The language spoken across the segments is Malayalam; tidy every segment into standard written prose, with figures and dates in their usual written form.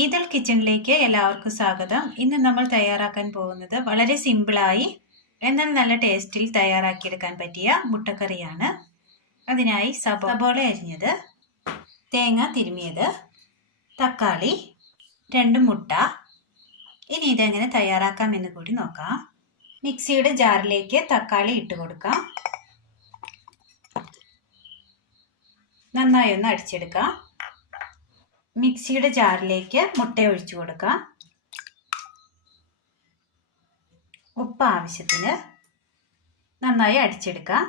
ഈതൽ കിച്ചണിലേക്ക് എല്ലാവർക്കും സ്വാഗതം. ഇന്ന് നമ്മൾ തയ്യാറാക്കാൻ പോകുന്നത് വളരെ സിമ്പിളായി എന്നാൽ നല്ല ടേസ്റ്റിൽ തയ്യാറാക്കിയെടുക്കാൻ പറ്റിയ മുട്ടക്കറിയാണ്. അതിനായി സബോള അരിഞ്ഞത്, തേങ്ങ തിരുമിയത്, തക്കാളി, 2 മുട്ട. ഇനി ഇതെങ്ങനെ തയ്യാറാക്കാമെന്ന് കൂടി നോക്കാം. മിക്സിയുടെ ജാറിലേക്ക് തക്കാളി ഇട്ട് കൊടുക്കാം. നന്നായി ഒന്ന് അടിച്ചെടുക്കാം. മിക്സിയുടെ ജാറിലേക്ക് മുട്ട ഒഴിച്ചു കൊടുക്കാം. ഉപ്പ് ആവശ്യത്തിന്. നന്നായി അടിച്ചെടുക്കാം.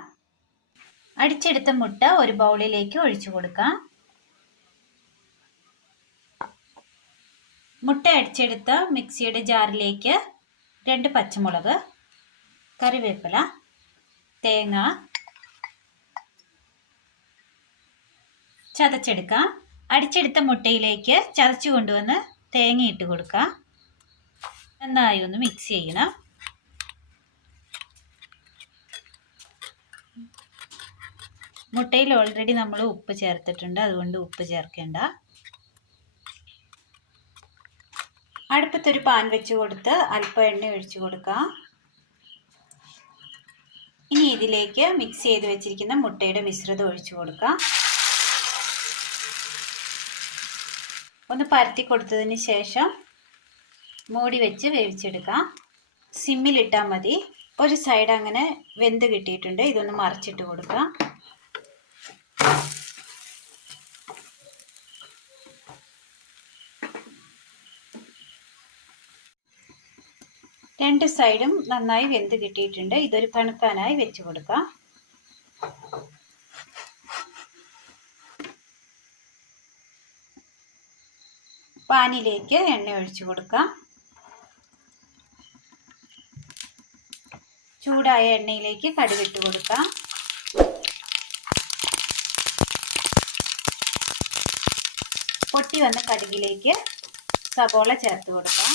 അടിച്ചെടുത്ത മുട്ട ഒരു ബൗളിലേക്ക് ഒഴിച്ചു കൊടുക്കാം. മുട്ട അടിച്ചെടുത്ത മിക്സിയുടെ ജാറിലേക്ക് 2 പച്ചമുളക്, കറിവേപ്പില, തേങ്ങ ചതച്ചെടുക്കാം. അടിച്ചെടുത്ത മുട്ടയിലേക്ക് ചതച്ചു കൊണ്ടുവന്ന് തേങ്ങ ഇട്ട് കൊടുക്കാം. നന്നായി ഒന്ന് മിക്സ് ചെയ്യണം. മുട്ടയിൽ ഓൾറെഡി നമ്മൾ ഉപ്പ് ചേർത്തിട്ടുണ്ട്, അതുകൊണ്ട് ഉപ്പ് ചേർക്കേണ്ട. അടുപ്പത്തൊരു പാൻ വെച്ച് കൊടുത്ത് അല്പം എണ്ണ ഒഴിച്ചു കൊടുക്കാം. ഇനി ഇതിലേക്ക് മിക്സ് ചെയ്ത് വെച്ചിരിക്കുന്ന മുട്ടയുടെ മിശ്രിതം ഒഴിച്ചു കൊടുക്കാം. ഒന്ന് പരത്തി കൊടുത്തതിന് ശേഷം മൂടി വെച്ച് വേവിച്ചെടുക്കാം. സിമ്മിലിട്ടാൽ മതി. ഒരു സൈഡ് അങ്ങനെ വെന്ത് കിട്ടിയിട്ടുണ്ട്. ഇതൊന്ന് മറിച്ചിട്ട് കൊടുക്കാം. രണ്ട് സൈഡും നന്നായി വെന്ത് കിട്ടിയിട്ടുണ്ട്. ഇതൊരു തണുക്കാനായി വെച്ച് കൊടുക്കാം. പാനിലേക്ക് എണ്ണ ഒഴിച്ചു കൊടുക്കാം. ചൂടായ എണ്ണയിലേക്ക് കടുകിട്ട് കൊടുക്കാം. പൊട്ടി വന്ന കടുകിലേക്ക് സബോള ചേർത്ത് കൊടുക്കാം.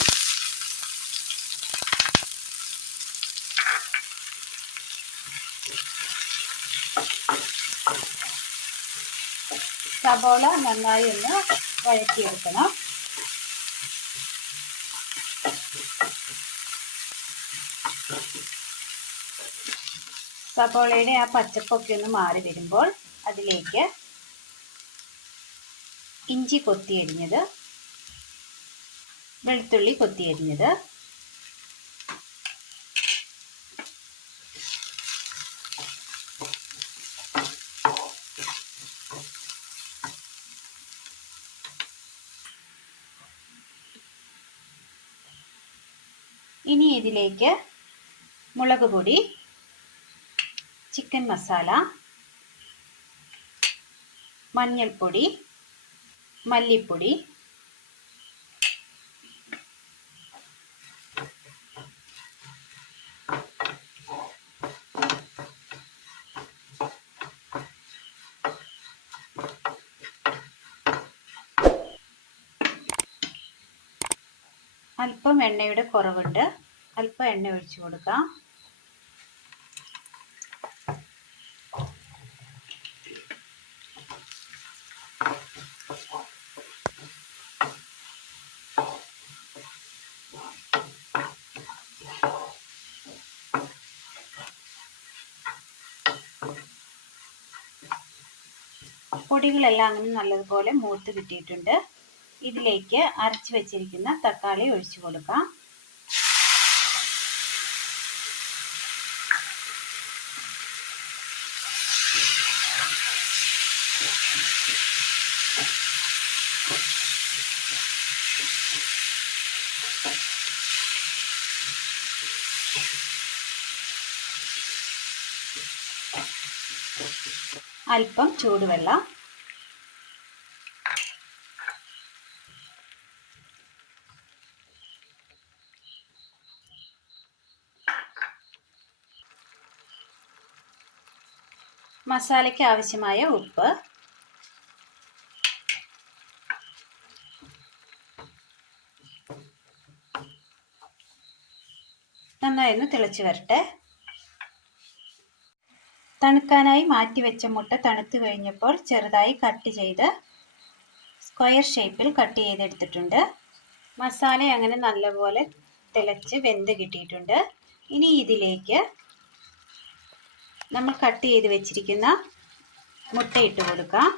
സബോള നന്നായി ഒന്ന് വഴറ്റിയെടുക്കണം. സബോളയുടെ ആ പച്ചപ്പൊക്കെ ഒന്ന് മാറി വരുമ്പോൾ അതിലേക്ക് ഇഞ്ചി കൊത്തിയരിഞ്ഞത്, വെളുത്തുള്ളി കൊത്തിയരിഞ്ഞത്, ഇനി ഇതിലേക്ക് മുളക് പൊടി, ചിക്കൻ മസാല, മഞ്ഞൾപ്പൊടി, മല്ലിപ്പൊടി, അല്പം എണ്ണയുടെ കുറവുണ്ട്, അല്പം എണ്ണ ഒഴിച്ചു കൊടുക്കാം. പൊടികളെല്ലാം അങ്ങനെ നല്ലതുപോലെ മൂത്ത് കിട്ടിയിട്ടുണ്ട്. ഇതിലേക്ക് അരച്ചു വെച്ചിരിക്കുന്ന തക്കാളി ഒഴിച്ചു കൊടുക്കാം. അല്പം ചൂടുവെള്ളം. മസാലയ്ക്ക് ആവശ്യമായ ഉപ്പ്. നന്നായി ഒന്ന് തിളച്ച് വരട്ടെ. തണുക്കാനായി മാറ്റി വെച്ച മുട്ട തണുത്ത് കഴിഞ്ഞപ്പോൾ ചെറുതായി കട്ട് ചെയ്ത് സ്ക്വയർ ഷേപ്പിൽ കട്ട് ചെയ്തെടുത്തിട്ടുണ്ട്. മസാല അങ്ങനെ നല്ലപോലെ തിളച്ച് വെന്ത് കിട്ടിയിട്ടുണ്ട്. ഇനി ഇതിലേക്ക് നമ്മൾ കട്ട് ചെയ്ത് വെച്ചിരിക്കുന്ന മുട്ട ഇട്ട് കൊടുക്കാം.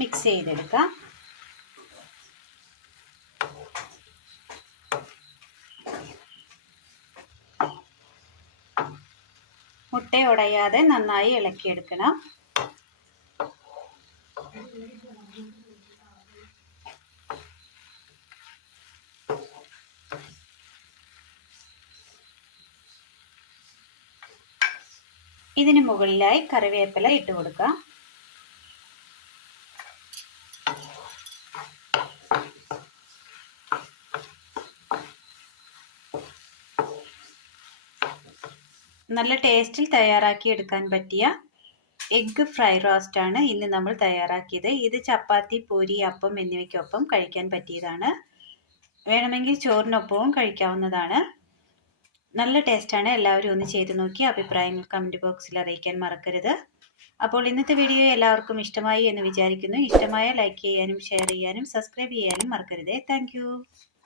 മിക്സ് ചെയ്തെടുക്കാം. മുട്ട ഉടയാതെ നന്നായി ഇളക്കിയെടുക്കണം. ഇതിന് മുകളിലായി കറിവേപ്പില ഇട്ട് കൊടുക്കാം. നല്ല ടേസ്റ്റിൽ തയ്യാറാക്കി എടുക്കാൻ പറ്റിയ എഗ്ഗ് ഫ്രൈ റോസ്റ്റ് ആണ് ഇന്ന് നമ്മൾ തയ്യാറാക്കിയത്. ഇത് ചപ്പാത്തി, പൂരി, അപ്പം എന്നിവയ്ക്കൊപ്പം കഴിക്കാൻ പറ്റിയതാണ്. വേണമെങ്കിൽ ചോറിനൊപ്പവും കഴിക്കാവുന്നതാണ്. നല്ല ടേസ്റ്റാണ്. എല്ലാവരും ഒന്ന് ചെയ്ത് നോക്കി അഭിപ്രായങ്ങൾ കമൻറ്റ് ബോക്സിൽ അറിയിക്കാൻ മറക്കരുത്. അപ്പോൾ ഇന്നത്തെ വീഡിയോ എല്ലാവർക്കും ഇഷ്ടമായി എന്ന് വിചാരിക്കുന്നു. ഇഷ്ടമായ ലൈക്ക് ചെയ്യാനും ഷെയർ ചെയ്യാനും സബ്സ്ക്രൈബ് ചെയ്യാനും മറക്കരുത്. താങ്ക്